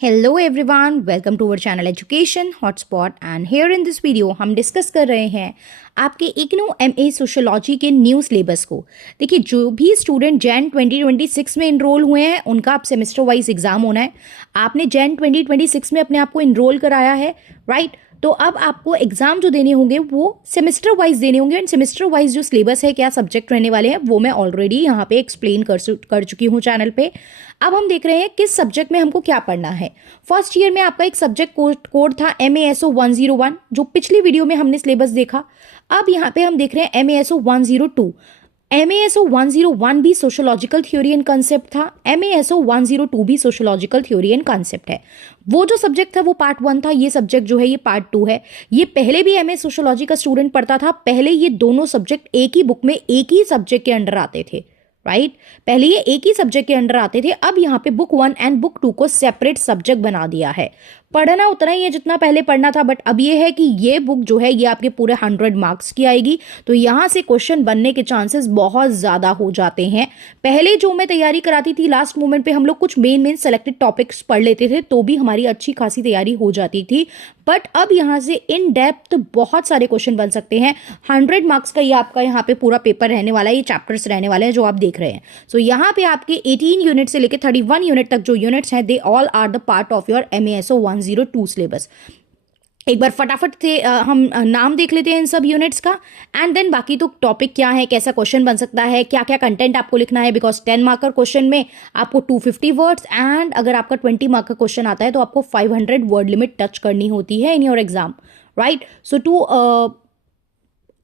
Hello everyone, welcome to our channel education hotspot and here in this video हम discuss कर रहे हैं आपके इग्नू एमए सोशियोलॉजी के न्यू सिलेबस को। देखिए, जो भी स्टूडेंट जैन 2026 में इनरोल हुए हैं उनका अब सेमेस्टर वाइज एग्जाम होना है। आपने जैन 2026 में अपने आप को इनरोल कराया है, राइट? तो अब आपको एग्जाम जो देने होंगे वो सेमेस्टर वाइज देने होंगे। एंड सेमेस्टर वाइज जो सिलेबस है, क्या सब्जेक्ट रहने वाले हैं, वो मैं ऑलरेडी यहाँ पे एक्सप्लेन कर चुकी हूँ चैनल पे। अब हम देख रहे हैं किस सब्जेक्ट में हमको क्या पढ़ना है। फर्स्ट ईयर में आपका एक सब्जेक्ट कोड था MASO 101, जो पिछली वीडियो में हमने सिलेबस देखा। अब यहाँ पे हम देख रहे हैं MASO 102। MASO 101 भी सोशोलॉजिकल थ्योरी एंड कंसेप्ट था, MASO 102 भी सोशोलॉजिकल थ्योरी एंड कंसेप्ट है। वो जो सब्जेक्ट था वो पार्ट 1 था, ये सब्जेक्ट जो है ये पार्ट 2 है। ये पहले भी MA सोशोलॉजी का स्टूडेंट पढ़ता था, पहले ये दोनों सब्जेक्ट एक ही बुक में एक ही सब्जेक्ट के अंडर आते थे, राइट? पहले ये एक ही सब्जेक्ट के अंडर आते थे, अब यहाँ पे बुक 1 एंड बुक 2 को सेपरेट सब्जेक्ट बना दिया है। पढ़ना उतना ही है जितना पहले पढ़ना था, बट अब ये है कि ये बुक जो है ये आपके पूरे 100 मार्क्स की आएगी, तो यहाँ से क्वेश्चन बनने के चांसेस बहुत ज़्यादा हो जाते हैं। पहले जो मैं तैयारी कराती थी, लास्ट मोमेंट पे हम लोग कुछ मेन सेलेक्टेड टॉपिक्स पढ़ लेते थे तो भी हमारी अच्छी खासी तैयारी हो जाती थी, बट अब यहाँ से इन डेप्थ बहुत सारे क्वेश्चन बन सकते हैं। 100 मार्क्स का ये आपका यहाँ पे पूरा पेपर रहने वाला है, ये चैप्टर्स रहने वाले हैं जो आप देख रहे हैं। सो यहाँ पे आपके 18 यूनिट से लेकर 31 यूनिट तक जो यूनिट्स हैं, they all are the part of your MASO 102 syllabus. एक बार फटाफट से हम नाम देख लेते हैं इन सब यूनिट्स का, एंड देन बाकी तो टॉपिक क्या है, कैसा क्वेश्चन बन सकता है, क्या क्या कंटेंट आपको लिखना है। बिकॉज 10 मार्क का क्वेश्चन में आपको 250 वर्ड्स, एंड अगर आपका 20 मार्क का क्वेश्चन आता है तो आपको 500 वर्ड लिमिट टच करनी होती है in your exam, right? So to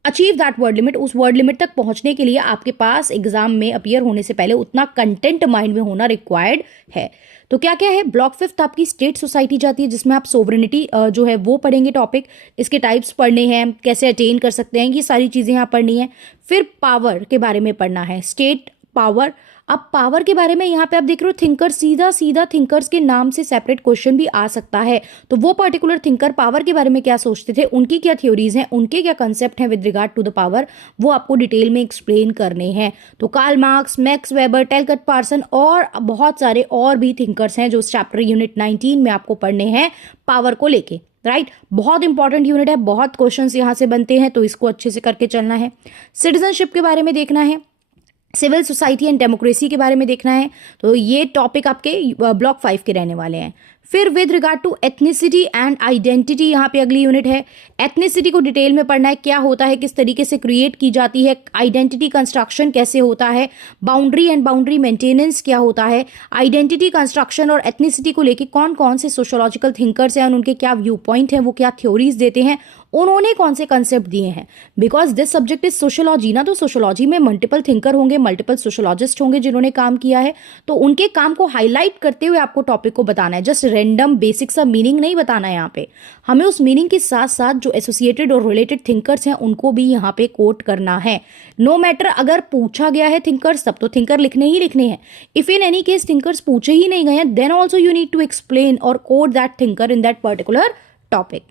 achieve that word limit, उस वर्ड लिमिट तक पहुंचने के लिए आपके पास एग्जाम में अपीयर होने से पहले उतना कंटेंट माइंड में होना रिक्वायर्ड है। तो क्या क्या है? ब्लॉक 5 आपकी स्टेट सोसाइटी जाती है, जिसमें आप सोवरेनिटी जो है वो पढ़ेंगे टॉपिक, इसके टाइप्स पढ़ने हैं, कैसे अटेन कर सकते हैं, ये सारी चीज़ें यहाँ पढ़नी है। फिर पावर के बारे में पढ़ना है, स्टेट पावर। अब पावर के बारे में यहाँ पे आप देख रहे हो थिंकर, सीधा सीधा थिंकर्स के नाम से सेपरेट क्वेश्चन भी आ सकता है। तो वो पर्टिकुलर थिंकर पावर के बारे में क्या सोचते थे, उनकी क्या थ्योरीज हैं, उनके क्या कंसेप्ट हैं with regard to the power, वो आपको डिटेल में एक्सप्लेन करने हैं। तो Karl Marx, Max Weber, Talcott Parson और बहुत सारे और भी थिंकर्स हैं जो चैप्टर यूनिट 19 में आपको पढ़ने हैं पावर को लेके, राइट? बहुत इंपॉर्टेंट यूनिट है, बहुत क्वेश्चंस यहाँ से बनते हैं, तो इसको अच्छे से करके चलना है। सिटीजनशिप के बारे में देखना है, सिविल सोसाइटी एंड डेमोक्रेसी के बारे में देखना है। तो ये टॉपिक आपके ब्लॉक 5 के रहने वाले हैं। फिर with regard to ethnicity and identity, यहाँ पे अगली यूनिट है। एथनिसिटी को डिटेल में पढ़ना है, क्या होता है, किस तरीके से क्रिएट की जाती है, आइडेंटिटी कंस्ट्रक्शन कैसे होता है, बाउंड्री एंड बाउंड्री मेंटेनेंस क्या होता है, आइडेंटिटी कंस्ट्रक्शन और एथनिसिटी को लेके कौन कौन से सोशोलॉजिकल थिंकर्स हैं, उनके क्या व्यू पॉइंट हैं, वो क्या थ्योरीज देते हैं, उन्होंने कौन से कंसेप्ट दिए हैं। Because this subject is sociology ना, तो सोशोलॉजी में मल्टीपल थिंकर होंगे, मल्टीपल सोशोलॉजिस्ट होंगे जिन्होंने काम किया है, तो उनके काम को हाईलाइट करते हुए आपको टॉपिक को बताना है। जस्ट रैंडम बेसिक सा मीनिंग नहीं बताना है यहाँ पे, हमें उस मीनिंग के साथ साथ जो एसोसिएटेड और रिलेटेड थिंकर्स हैं उनको भी यहाँ पे कोट करना है। नो मैटर अगर पूछा गया है थिंकर्स, तब तो थिंकर लिखने ही लिखने हैं। If in any case thinkers पूछे ही नहीं गए हैं, then also you need to explain और quote that thinker in that particular topic.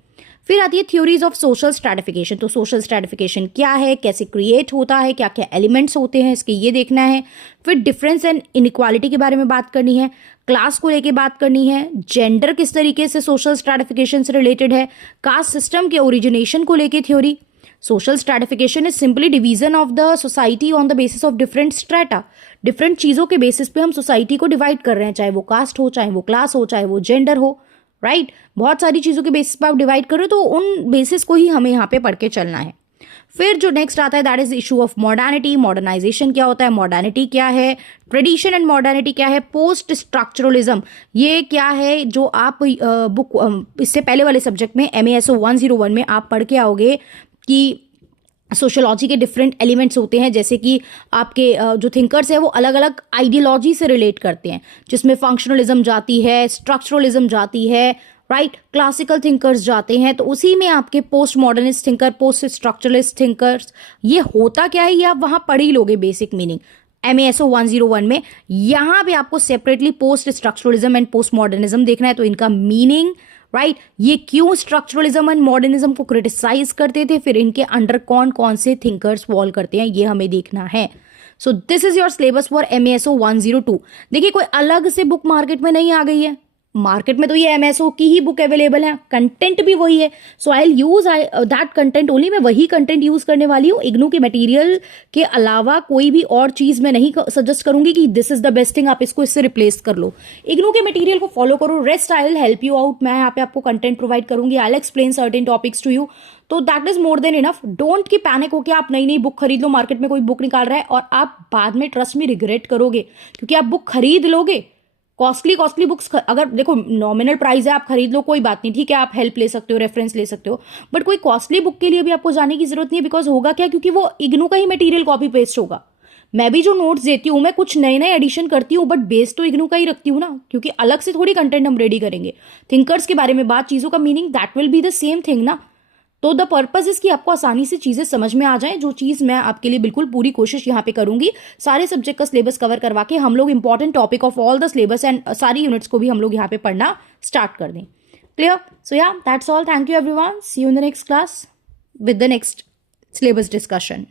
फिर आती है थ्योरीज ऑफ सोशल स्ट्रैटिफिकेशन। तो सोशल स्ट्रैटिफिकेशन क्या है, कैसे क्रिएट होता है, क्या क्या एलिमेंट्स होते हैं इसके, ये देखना है। फिर डिफरेंस एंड इनइक्वालिटी के बारे में बात करनी है, क्लास को लेके बात करनी है, जेंडर किस तरीके से सोशल स्ट्रैटिफिकेशन से रिलेटेड है, कास्ट सिस्टम के ओरिजिनेशन को लेके theory. Social stratification is simply division of the society on the basis of different strata. Different चीज़ों के बेसिस पे हम सोसाइटी को डिवाइड कर रहे हैं, चाहे वो कास्ट हो, चाहे वो क्लास हो, चाहे वो जेंडर हो, राइट? बहुत सारी चीज़ों के बेसिस पर आप डिवाइड करो, तो उन बेसिस को ही हमें यहाँ पे पढ़ के चलना है। फिर जो नेक्स्ट आता है that is issue of modernity. Modernization क्या होता है, मॉडर्निटी क्या है, ट्रेडिशन एंड मॉडर्निटी क्या है, पोस्ट स्ट्रक्चरलिज्म ये क्या है, जो आप बुक इससे पहले वाले सब्जेक्ट में MASO 101 में आप पढ़ के आओगे कि सोशोलॉजी के डिफरेंट एलिमेंट्स होते हैं, जैसे कि आपके जो थिंकर्स हैं वो अलग अलग आइडियोलॉजी से रिलेट करते हैं, जिसमें फंक्शनलिज्म जाती है, स्ट्रक्चरलिज्म जाती है, राइट? क्लासिकल थिंकर्स जाते हैं, तो उसी में आपके post modernist thinker, post structuralist thinkers, ये होता क्या है ये आप वहाँ पढ़ ही लोगे बेसिक मीनिंग MASO 101 में। यहाँ पे आपको separately post structuralism and post modernism देखना है, तो इनका मीनिंग, राइट? ये क्यों स्ट्रक्चरलिज्म एंड मॉडर्निज्म को क्रिटिसाइज करते थे, फिर इनके अंडर कौन कौन से थिंकर्स फॉल करते हैं, ये हमें देखना है। So this is your syllabus for MASO 102। देखिए, कोई अलग से बुक मार्केट में नहीं आ गई है, मार्केट में तो ये एमएसओ की ही बुक अवेलेबल है, कंटेंट भी वही है, so I will use that content only. मैं वही कंटेंट यूज करने वाली हूँ, इग्नू के मटेरियल के अलावा कोई भी और चीज मैं नहीं सजेस्ट करूंगी कि this is the best thing, आप इसको इससे रिप्लेस कर लो। इग्नू के मटेरियल को फॉलो करो, rest I will help you out. मैं यहाँ पे आपको कंटेंट प्रोवाइड करूंगी, I will explain certain topics to you, तो that is more than enough. Don't की पैनिक हो कि आप नई नई बुक खरीद लो, मार्केट में कोई बुक निकाल रहा है और आप बाद में ट्रस्ट में रिग्रेट करोगे, क्योंकि आप बुक खरीद लोगे कॉस्टली बुक्स। अगर देखो नॉमिनल प्राइस है, आप खरीद लो, कोई बात नहीं, ठीक है, आप हेल्प ले सकते हो, रेफरेंस ले सकते हो, बट कोई कॉस्टली बुक के लिए भी आपको जाने की जरूरत नहीं है। बिकॉज होगा क्या, क्योंकि वो इग्नू का ही मटेरियल कॉपी पेस्ट होगा। मैं भी जो नोट्स देती हूँ, मैं कुछ नए नए एडिशन करती हूँ, बट बेस तो इग्नू का ही रखती हूँ ना, क्योंकि अलग से थोड़ी कंटेंट हम रेडी करेंगे। थिंकर्स के बारे में बात, चीजों का meaning, that will be the same thing ना। तो द पर्पज इज कि आपको आसानी से चीजें समझ में आ जाए, जो चीज मैं आपके लिए बिल्कुल पूरी कोशिश यहाँ पे करूंगी, सारे सब्जेक्ट का सिलेबस कवर करवा के हम लोग important topic of all the syllabus and सारी यूनिट्स को भी हम लोग यहाँ पे पढ़ना स्टार्ट कर दें। Clear? So yeah that's all, thank you everyone, see you in the next class with the next syllabus discussion.